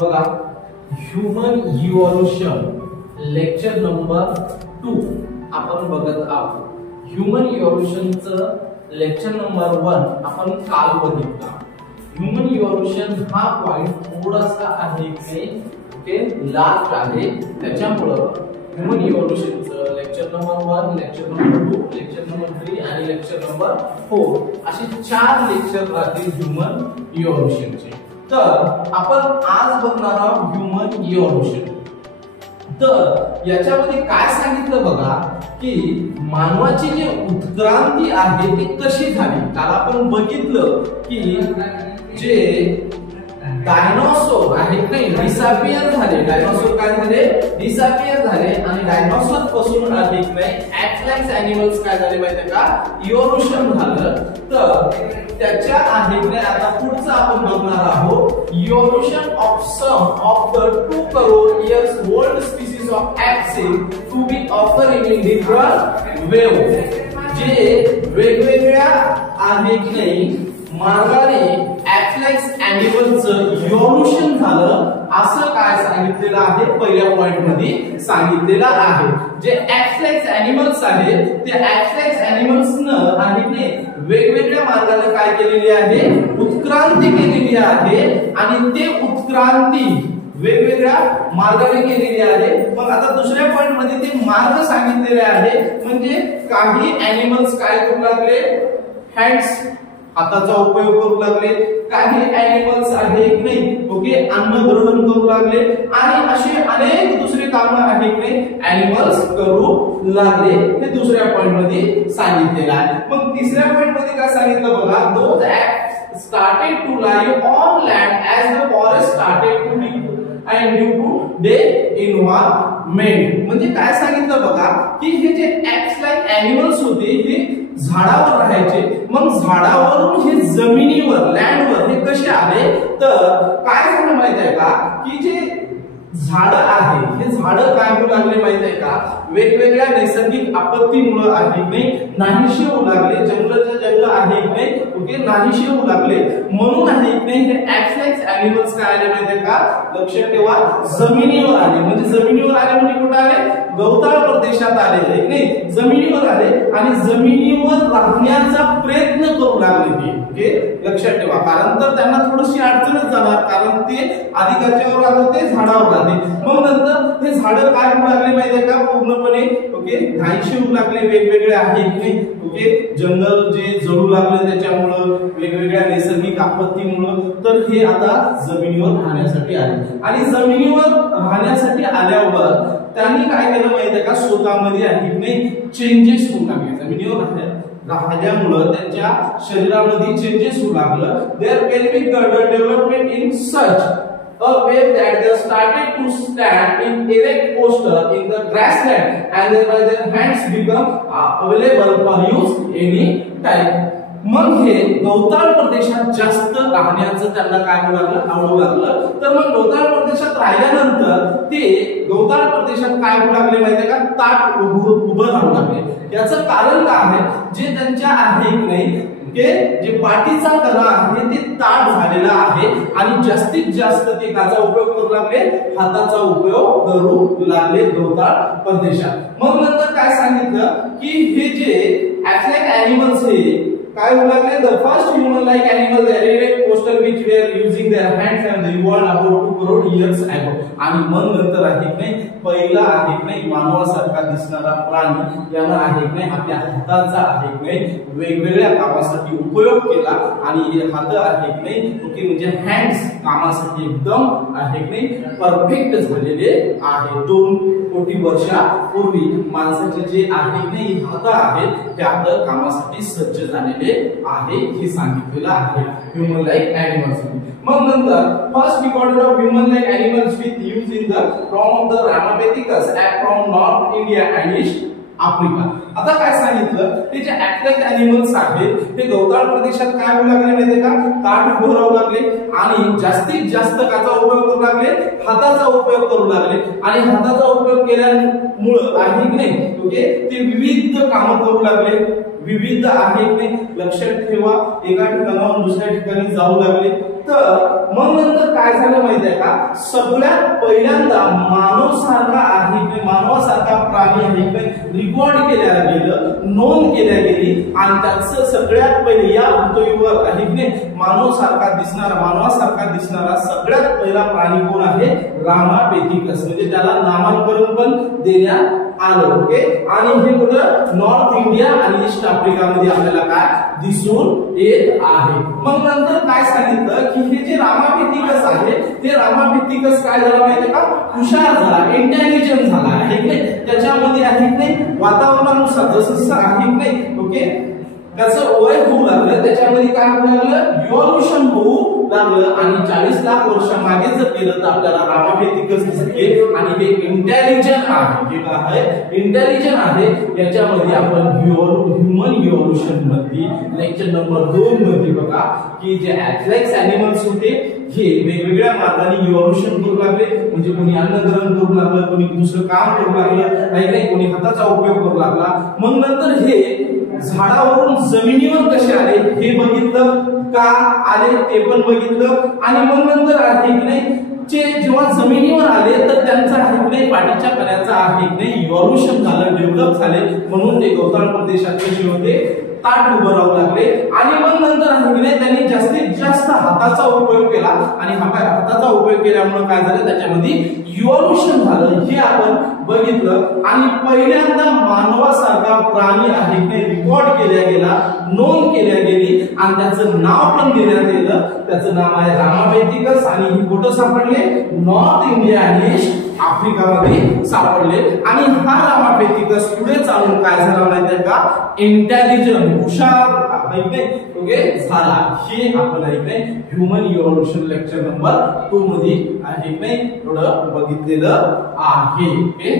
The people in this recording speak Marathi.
बघा ह्यूमन इव्होल्यूशन लेक्चर नंबर 2 आपण बघत आहोत। ह्यूमन इव्होल्यूशनचं लेक्चर नंबर 1 आपण काल बघितला। ह्यूमन इव्होल्यूशन हा पॉइंट थोडासा आहे की ओके लास्ट आहे, त्याच्यामुळे ह्यूमन इव्होल्यूशनचं lecture number 1, lecture number 2, lecture number 3 आणि लेक्चर नंबर 4 असे 4 लेक्चर राहतील ह्यूमन इव्होल्यूशनचे। तर आपण आज बघणार आहोत ह्यूमन इव्होल्यूशन। तर याच्यामध्ये काय सांगितलं बघा की मानवाची जी उत्क्रांती आहे ती कशी झाली। काल आपण बघितलं की जे डायनोसॉर आहे नाही डिसअपियर झाले, डायनोसॉर काय झाले डिसअपियर झाले आणि डायनोसॉर पासून आहे नाही ॲक्टलाइज एनिमल्स काय झाले माहिती का इव्होल्यूशन झालं। तर त्याच्या आहे नाही आता पुढचं आपण बघणार आहोत evolution of some of the 2 crore years old species of axil to be offering in different wave. जे वेगवेगळ्या आहे नाही मार्गाने ॲक्टलाइज एनिमलचं इव्होल्यूशन झालं असं काय सांगितलेलं आहे पहिल्या पॉइंट मध्ये सांगितलेलं आहे। जे ॲक्टलाइज एनिमल्स आहेत ते ॲक्टलाइज एनिमल्सनं आणि वेगवेगळ्या मार्गाने काय केलेली आहे उत्क्रांती केलेली आहे आणि ते उत्क्रांती वेगवेगळ्या मार्गाने केलेली आहे। मग आता दुसऱ्या पॉइंट मध्ये ते मार्ग सांगितलेले आहे, म्हणजे काही एनिमल्स काय करू लागले हँड्स हाताचा उपयोग करू लागले, काही एनिमल्स आहे की नाही ओके अन्न ग्रहण करू लागले आणि असे अनेक दुसरे कामं आहे की नाही एनिमल्स करू लागले। हे दुसऱ्या पॉइंट मध्ये सांगितलेलं आहे। मग तिसऱ्या पॉइंट मध्ये काय सांगितलं बघा those act started to live on land as the forest started to be and due to their environment। म्हणजे काय सांगितलं बघा की हे जे ॲक्ट्स लाईक एनिमल्स होते हे झाडावर राहायचे, मग झाडावरून हे जमिनीवर लँडवर हे कसे आले तर काय झालं माहित आहे का की जे झाड आहे हे झाड काय होऊ लागले माहित आहे का वेगवेगळ्या नैसर्गिक आपत्तीमुळे आहे नाही नाहीसे होऊ लागले, जंगलाच्या जंगल आहे नाही ओके नाहीसे होऊ लागले, म्हणून आहे नाही हे ॲक्टलाइज एनिमल्स काय आले माहित आहे का लक्षात ठेवा जमिनीवर आले। म्हणजे जमिनीवर आले म्हणजे कुठे आले गवताळ प्रदेशात आले नाही जमिनीवर आले आणि जमिनीवर राहण्याचा प्रयत्न करू लागले ते ओके लक्षात ठेवा, कारण तर त्यांना थोडीशी अडचणच जाणार कारण ते अधिकाच्यावर राहत होते झाडावर राहते। मग नंतर हे झाड काय होऊ लागले माहिती आहे का पूर्णपणे ओके नाहीसे होऊ लागले, वेगवेगळे आहे की ओके जंगल जे जळू लागले त्याच्यामुळे वेगवेगळ्या नैसर्गिक आपत्तीमुळे, तर हे आता जमिनीवर राहण्यासाठी आले आणि जमिनीवर राहण्यासाठी आल्यावर त्यांनी काय केलं माहिती आहे का स्वतःमध्ये आहे की नाही चेंजेस होऊ लागले। जमिनीवर राहिल्यामुळे त्यांच्या शरीरामध्ये चेंजेस होऊ लागलं। Their pelvic girdle development in such a way that they started to stand in erect posture in the grassland and their hands become available for use any time। मग हे गवताळ प्रदेशात जास्त राहण्याचं त्यांना काय होऊ लागलं आवडू लागलं। तर मग गवताळ प्रदेशात राहिल्यानंतर ते गवताळ प्रदेशात काय होऊ लागले माहितीये का ताठ उभं राहू लागले। याचं कारण काय आहे जे त्यांच्या आहे नाही जे पाठीचा कणा आहे ते ताठ झालेला आहे आणि जास्तीत जास्त ते काचा उपयोग करू लागले हाताचा उपयोग करू लागले गवताळ प्रदेशात। मग नंतर काय सांगितलं की हे जे ॲक्टलाइज एनिमल्स हे काय होऊ लागले the first human like animals aerate coastal which were using their hands and they evolved about 2 crore years ago. आणि मग नंतर आहे की नाही पहिला आहे की नाही मानवासारखा दिसणारा प्राणी यानं आहे की नाही आपल्या हाताचा आहे की नाही वेगवेगळ्या कामासाठी उपयोग केला आणि हे हात आहे की नाही ओके म्हणजे हँड्स कामासाठी एकदम आहे की नाही परफेक्ट झालेले आहे। 2 कोटी वर्षापूर्वी माणसाचे जे आहे की नाही हात आहेत ते हात कामासाठी सज्ज झालेले आहे हे सांगितलेलं आहे ह्यूमन लाइक एनिमल्स। मग नंतर first recorded of human like animals with use in the from of the Ramapithecus from North India and East Africa। आता काय सांगितलं ते जे ॲक्टलाइज एनिमल्स आहेत ते गवताळ प्रदेशात काय होऊ लागले माहितीये का ताठ उभं राहू लागले आणि जास्तीत जास्त काचा उपयोग करू लागले हाताचा उपयोग करू लागले आणि हाताचा उपयोग केल्यामुळे आहे की नाही ओके ते विविध कामं करू लागले विविध आहे की नाही लक्षात ठेवा. एका ठिकाणाहून दुसऱ्या ठिकाणी जाऊ लागले. तर मग नंतर काय झालं माहिती आहे का, सगळ्यात पहिल्यांदा मानवासारखा आहे की मानवासारखा प्राणी आहे की रेकॉर्ड केल्या गेलं, नोंद केल्या गेली. आणि त्याचं सगळ्यात पहिले या पृथ्वीवर आहे की मानवासारखा दिसणारा सगळ्यात पहिला प्राणी कोण आहे, रामापेथिकस. म्हणजे त्याला नामांकन पण देण्यात आलं. ओके. आणि हे कुठं नॉर्थ इंडिया आणि ईस्ट आफ्रिका मध्ये आपल्याला काय दिसून येत आहे. मग नंतर काय सांगितलं की हे जे रामापेथिकस आहे ते रामापेथिकस काय झालं माहितीये का, हुशार झाला, इंटेलिजंट झाला आहे की नाही. त्याच्यामध्ये आहे की नाही वातावरणानुसार जसं आहे की नाही. ओके. त्याचं वय होऊ लागलं, त्याच्यामध्ये काय होऊ लागलं, इव्होल्यूशन होऊ लागलं. आणि 40 लाख वर्ष मागे जर गेलं तर आपल्याला रामापेथिकस दिसते. आणि हे इंटेलिजंट आहे, जे आहे इंटेलिजंट आहे. याच्यामध्ये आपण ह्युमन इव्होल्यूशन मध्ये लेक्चर नंबर 2 मध्ये बघा की जे ॲथलेट्स ॲनिमल्स होते हे वेगवेगळ्या मार्गाने इव्होल्यूशन करू लागले. म्हणजे कोणी अन्न ग्रहण करू लागलं, कोणी दुसरं काम करू लागलं, नाही कोणी हाताचा उपयोग करू लागला. मग नंतर हे झाडावरून जमिनीवर कसे आले हे बघितलं, का आले ते पण बघितलं. आणि मग नंतर आहे की नाही जेव्हा जमिनीवर आले तर त्यांचा आहे की नाही पाठीच्या कण्याचा आहे की नाही इव्होल्यूशन झालं, डेव्हलप झाले. म्हणून ते गौतम प्रदेशात कसे होते, ताट उभं राहू लागले. आणि मग नंतर आहे की नाही त्यांनी जास्तीत जास्त हाताचा उपयोग केला. आणि हाताचा उपयोग केल्यामुळे काय झालं, त्याच्यामध्ये इव्होल्यूशन झालं, हे आपण बघितलं. आणि पहिल्यांदा मानवासारखा प्राणी आहे की रेकॉर्ड केला गेला, नोंद केल्या गेली. आणि त्याचं नाव पण देण्यात येतं. त्याचं नाव आहे रामापेथिकस. आणि ही कुठं सापडले, नॉर्थ इंडिया आणि आफ्रिकामध्ये सापडले. आणि हा रामापेथिकस पुढे चालून काय झाला माहितीये का, इंटेलिजंट, हुशार ओके झाला. हे आपण ऐकलंय ह्युमन इव्होल्यूशन लेक्चर नंबर 2 मध्ये आहे की नाही थोडं बघितलेलं आहे. ओके.